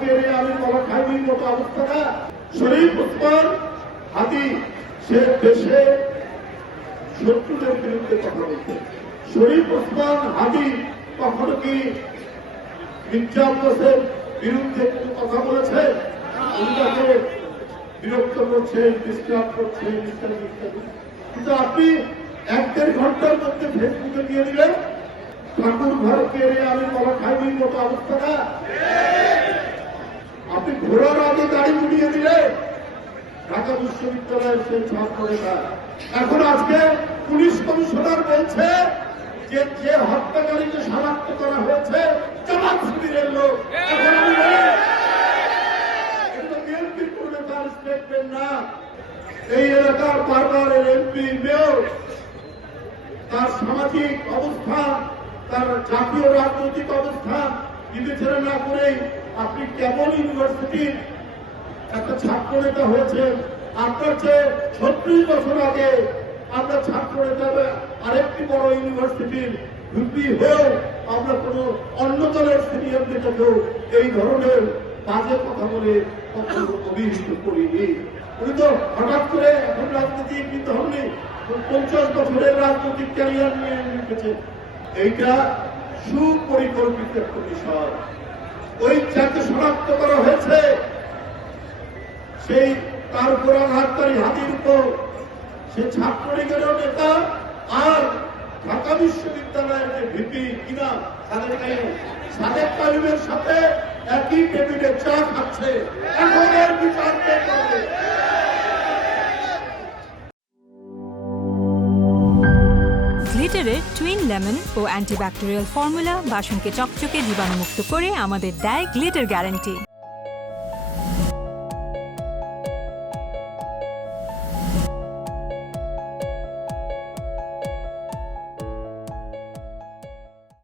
কেড়ে আমি বলা খাইবির মতো অবস্থা না। শরীফ ওসমান হাদি সে দেশে শত্রুদের বিরুদ্ধে কথা বলতে। শরীফ ওসমান হাদি কখনো কি মির্জা আব্বাসের বিরুদ্ধে কোনো কথা বলেছে? উনি তাকে বিরক্ত করছেন, ডিস্টার্ব করছেন ইত্যাদি ইত্যাদি। কিন্তু আপনি 1-1.5 ঘন্টার মধ্যে ফেসবুকে দিয়ে দিলেন ঠাকুর ঘর কেড়ে আমি বলা খাইবির মতো অবস্থা না। আপনি ঘোরার আগে গাড়ি উড়িয়ে দিলে ঢাকা বিশ্ববিদ্যালয়ের সেই ছাত্ররা। এখন আজকে পুলিশ কমিশনার বলছে যে যে হত্যাকারীকে শনাক্ত করা হয়েছে জামাত শিবিরের লোক। এখন আমি বলি এটা বিএনপির কোন নেতার স্টেটমেন্ট না। এই এলাকার বারবারের এমপি মেয়র তার সামাজিক অবস্থান, তার জাতীয় রাজনৈতিক অবস্থান বিবেচনা না করেই আপনি কেবল ইউনিভার্সিটির একটা ছাত্র নেতা হয়েছেন। আপনার চেয়ে 36 বছর আগে আমরা ছাত্র নেতা আরেকটি বড় ইউনিভার্সিটির ভিপি হয়েও আমরা কোনো অন্য দলের সিনিয়র নেতাকেও এই ধরনের বাজে কথা বলে কখনো অভিহিত করিনি। উনি তো হঠাৎ করে এখন রাজনীতিবিদ হননি, 50 বছরের রাজনৈতিক ক্যারিয়ার নিয়ে রেখেছে। এইটা সুপরিকল্পিত একটা বিষয়। ওই যাকে শনাক্ত করা হয়েছে সেই তার উপর আঘাতকারী হাতির উপর সে ছাত্রলীগেরও নেতা আর ঢাকা বিশ্ববিদ্যালয়ের যে ভিপি কিনা সাদেক কাইমের সাথে একই টেবিলে চা খাচ্ছে। এখন এর বিচার কে করবে? গ্লিটারের টুইন লেমন ও অ্যান্টিব্যাকটেরিয়াল ফর্মুলা বাসনকে চকচকে জীবাণুমুক্ত করে আমাদের দেয় গ্লিটার গ্যারান্টি।